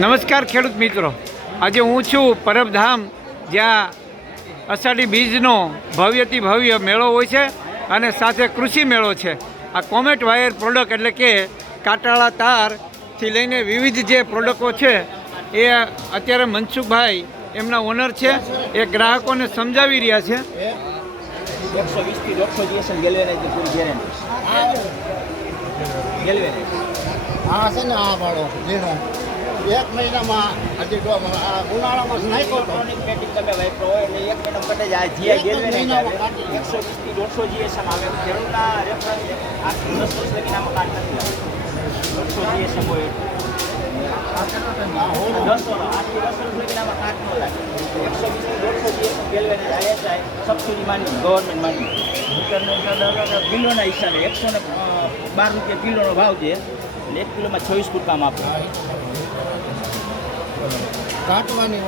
નમસ્કાર ખેડૂત મિત્રો, આજે હું છું પરબધામ, જ્યાં અષાઢી બીજનો ભવ્યથી ભવ્ય મેળો હોય છે અને સાથે કૃષિ મેળો છે. આ કોમેટ વાયર પ્રોડક્ટ એટલે કે કાંટાળા તારથી લઈને વિવિધ જે પ્રોડક્ટો છે એ અત્યારે મનસુખભાઈ એમના ઓનર છે, એ ગ્રાહકોને સમજાવી રહ્યા છે. 120 થી 150 જીએસએમ ગેલ્વેનાઇઝની પૂરી ગેરેન્ટી. હા છે ને, આ ભાડો ઝીણો 1 મહિનામાં હજી ઉનાળામાં નાખ્યો તો પેટી તમે વાપરો હોય એટલે 1 મહિનો કટે જાય. જીઆઈ ગેલ્વેનાઇઝ આવે 120 થી 150 જીએસએમ આવે. ખેડૂતના રેફરન્સ 8 થી 10 વર્ષ લગીને આમાં કાર્ડ નથી આવે. 150 જીએસએમ હોય 10 વર્ષ 8 થી 10 વર્ષ લગીને આમાં કાર્ડ ન લાગે. 120 થી 150 જીએસએમ ગેલ્વેનાઇઝ આવે છે. સબસિડી માંડી ગવર્મેન્ટ માંડી કિલોના હિસાબે 112 રૂપિયા કિલોનો ભાવ છે. 1 કિલોમાં 26 ફૂટ કામ આપે. કાઢવાની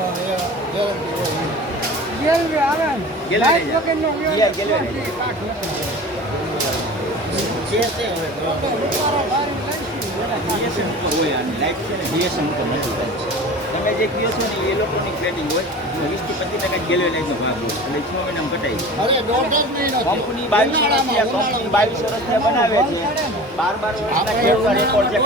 તમે જે કહો છો ને એ લોકોની ટ્રેનિંગ હોય 20 થી 25% ગેલ્વેનાઇઝનો ભાગ હોય એટલે 6 મહિનામાં ઘટાય. કંપની 22 વર્ષથી બનાવે છે. 12 વર્ષના ખેડૂતના રેકોર્ડ છે.